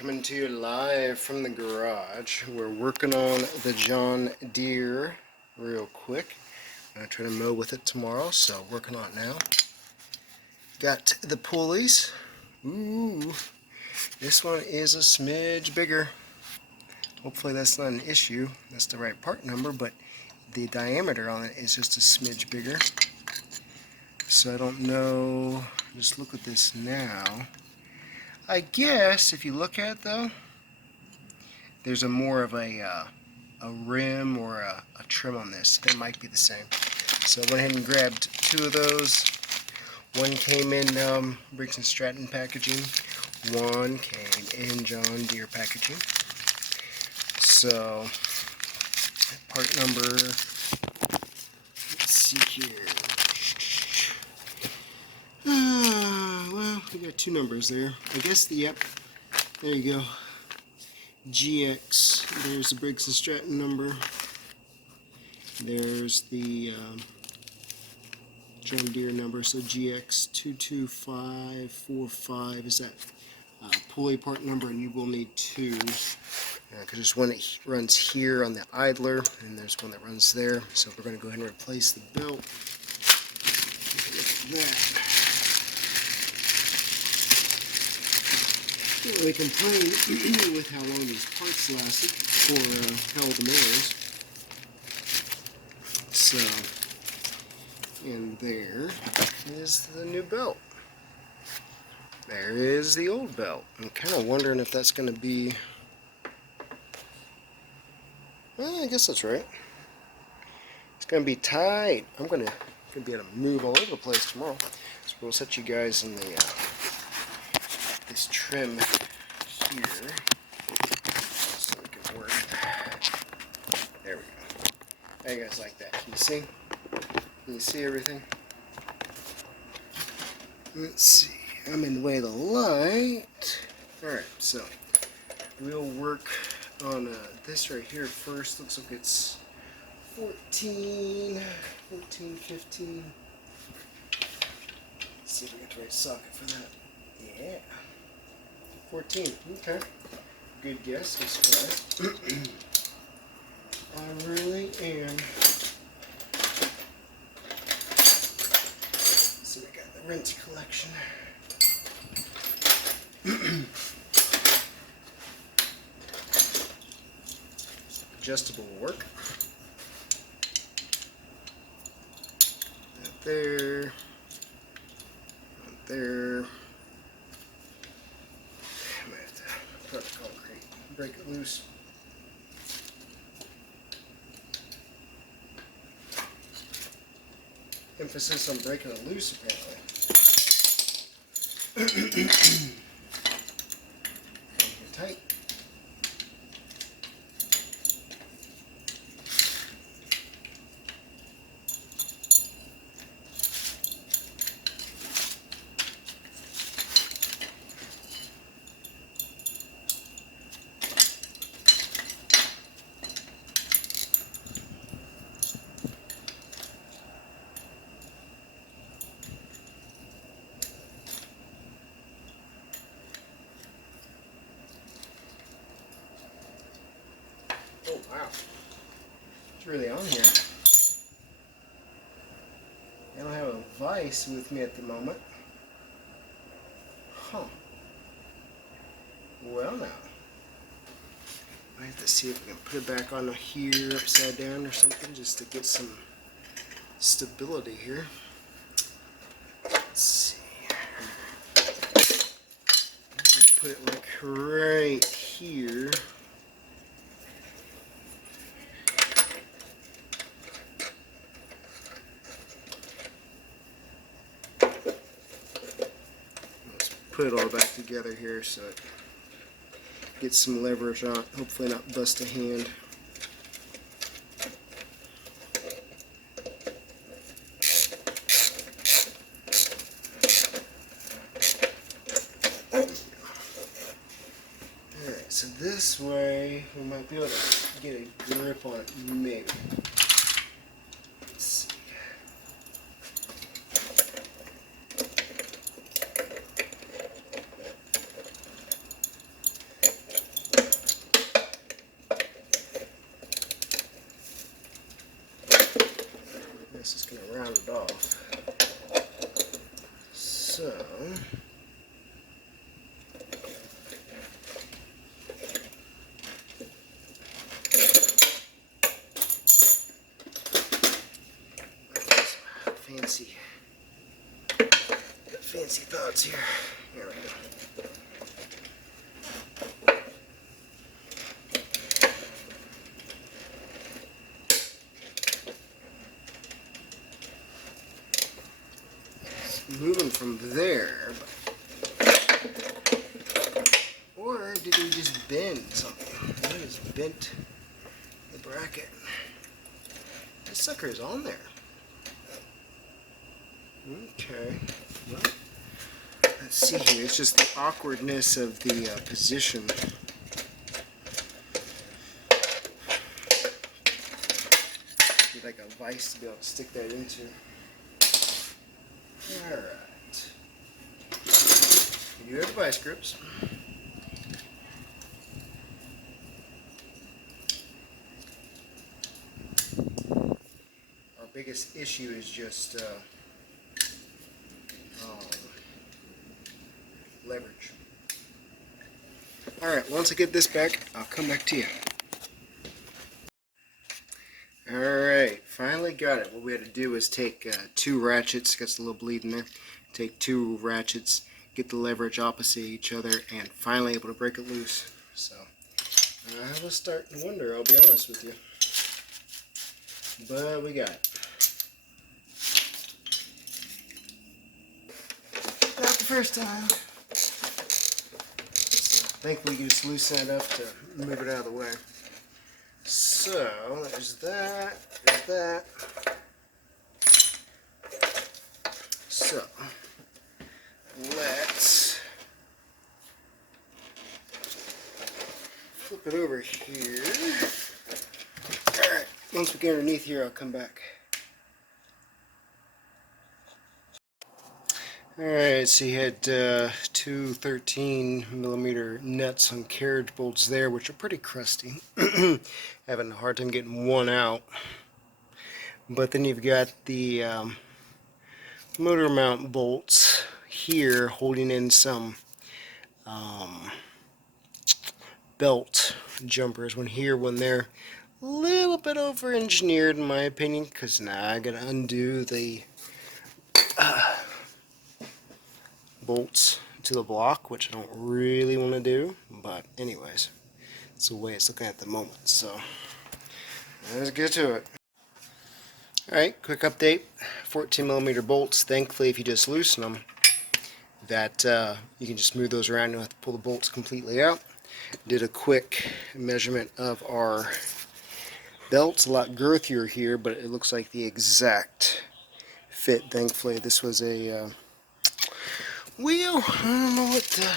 coming to you live from the garage. We're working on the John Deere real quick. I'm going to try to mow with it tomorrow, so working on it now. Got the pulleys. Ooh, this one is a smidge bigger. Hopefully that's not an issue. That's the right part number, but the diameter on it is just a smidge bigger. So I don't know. Just look at this now. I guess if you look at it though, there's a more of a rim or a trim on this. They might be the same. So I went ahead and grabbed two of those. One came in Briggs & Stratton packaging. One came in John Deere packaging. So part number, let's see here. Well, we got two numbers there. I guess yep, there you go. GX, there's the Briggs & Stratton number. There's the John Deere number, so GX22545 is that pulley part number, and you will need two. Because there's one that runs here on the idler, and there's one that runs there. So we're going to go ahead and replace the belt. Look at that. Can't really complain with how long these parts lasted for how old the mower is. So, and there is the new belt. There is the old belt. I'm kind of wondering if that's going to be... Well, I guess that's right. It's going to be tight. I'm going to be able to move all over the place tomorrow. So we'll set you guys in the this trim here so it can work. There we go. How you guys like that? Can you see? Can you see everything? Let's see. I'm in the way of the light. Alright, so we'll work on this right here first. Looks like it's 14, 15. Let's see if we get the right socket for that. Yeah. 14. Okay. Good guess. I'm surprised. I really am. Let's see, we got the wrench collection. Adjustable will work. That there. That there. I might have to put the concrete, break it loose. Emphasis on breaking it loose, apparently. Tight. Oh wow, it's really on here. I don't have a vise with me at the moment. Huh. Well now. I have to see if we can put it back on here upside down or something just to get some stability here. Let's see. I'm going to put it like right here. Put it all back together here so it gets some leverage on it, hopefully not bust a hand. Alright, so this way we might be able to get a grip on it, maybe. Let's see. this is going to round it off. So, fancy thoughts here. Here we go. Moving from there, or did he just bend something? He just bent the bracket. That sucker is on there. Okay, well, let's see here. It's just the awkwardness of the position. Need like a vise to be able to stick that into. Alright. You do have vice grips. Our biggest issue is just leverage. Alright, once I get this back, I'll come back to you. Alright, finally got it. What we had to do was take 2 ratchets, got a little bleed in there, take 2 ratchets, get the leverage opposite each other, and finally able to break it loose. So, I was starting to wonder, I'll be honest with you. But we got it. Not the first time. So, thankfully you just loosen it up to move it out of the way. So, there's that, there's that. So, let's flip it over here. Alright, once we get underneath here, I'll come back. Alright, so you had 2 13mm nuts on carriage bolts there, which are pretty crusty. Having a hard time getting one out. But then you've got the motor mount bolts here holding in some belt jumpers. One here, one there. A little bit over engineered in my opinion, because now I gotta undo the bolts to the block, which I don't really want to do, but anyways, it's the way it's looking at the moment. So let's get to it. Alright, quick update. 14mm bolts. Thankfully, if you just loosen them, that you can just move those around. You don't have to pull the bolts completely out. Did a quick measurement of our belts. A lot girthier here, but it looks like the exact fit. Thankfully, this was a wheel. I don't know what the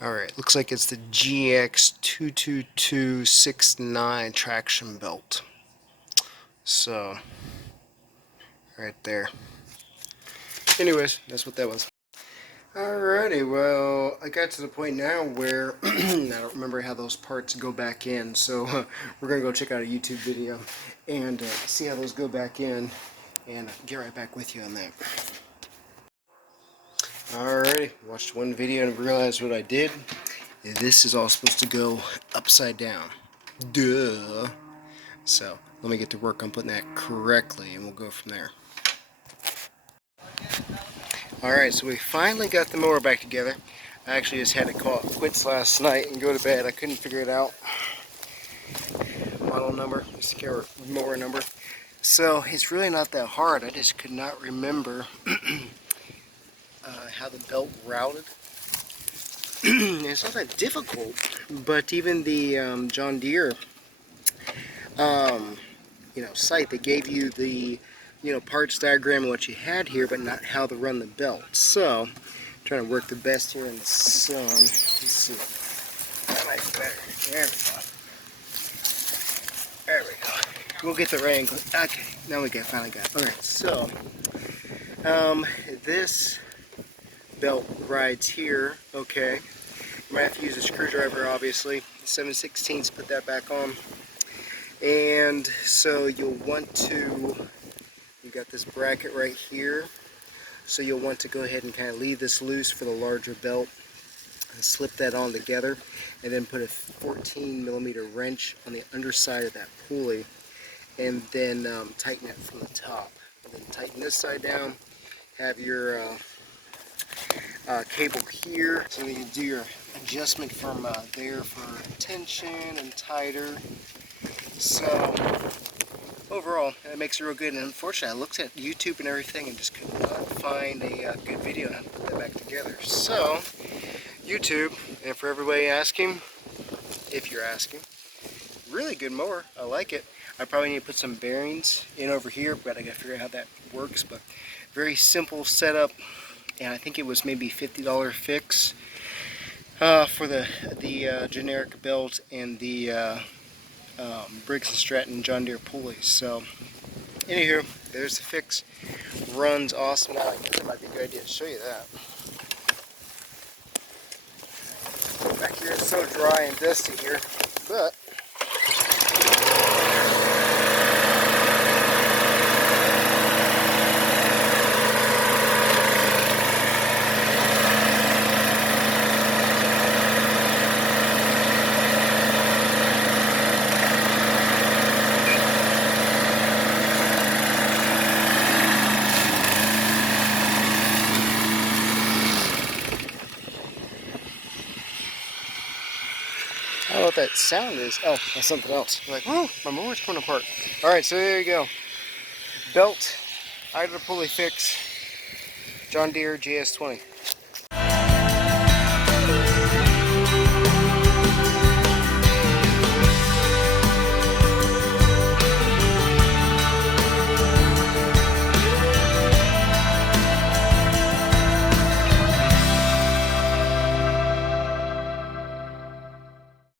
alright, looks like it's the GX22269 traction belt. So, right there. Anyways, that's what that was. Alrighty, well, I got to the point now where I don't remember how those parts go back in, so we're going to go check out a YouTube video and see how those go back in, and get right back with you on that. Alrighty, watched one video and realized what I did. This is all supposed to go upside down. Duh. So, let me get to work on putting that correctly, and we'll go from there. Alright, so we finally got the mower back together. I actually just had to call it quits last night and go to bed. I couldn't figure it out. Model number, mower number. So, it's really not that hard. I just could not remember how the belt routed. It's not that difficult, but even the John Deere site, they gave you the parts diagram of what you had here, but not how to run the belt. So, I'm trying to work the best here in the sun. Let's see. That might be better. There we go. There we go. We'll get the right angle. Okay, now we finally got it. Alright, so this belt rides here, okay, I'm going to have to use a screwdriver, obviously. 7/16, put that back on. And so you'll want to, you got this bracket right here. So you'll want to go ahead and kind of leave this loose for the larger belt and slip that on together. And then put a 14mm wrench on the underside of that pulley. And then tighten it from the top. And then tighten this side down. Have your cable here, so you can do your adjustment from there for tension and tighter. So overall, it makes it real good. And unfortunately, I looked at YouTube and everything and just could not find a good video on how to put that back together. So YouTube, and for everybody asking, if you're asking, really good mower. I like it. I probably need to put some bearings in over here, but I gotta figure out how that works. But very simple setup, and I think it was maybe $50 fix for the generic belt and the Briggs & Stratton John Deere pulleys. So anywho, there's the fix. Runs awesome. Now I guess it might be a good idea to show you that. Back here it's so dry and dusty here, but I don't know what that sound is. Oh, that's something else. I'm like, oh, my mower's coming apart. Alright, so there you go. Belt, idler pulley fix, John Deere GS20.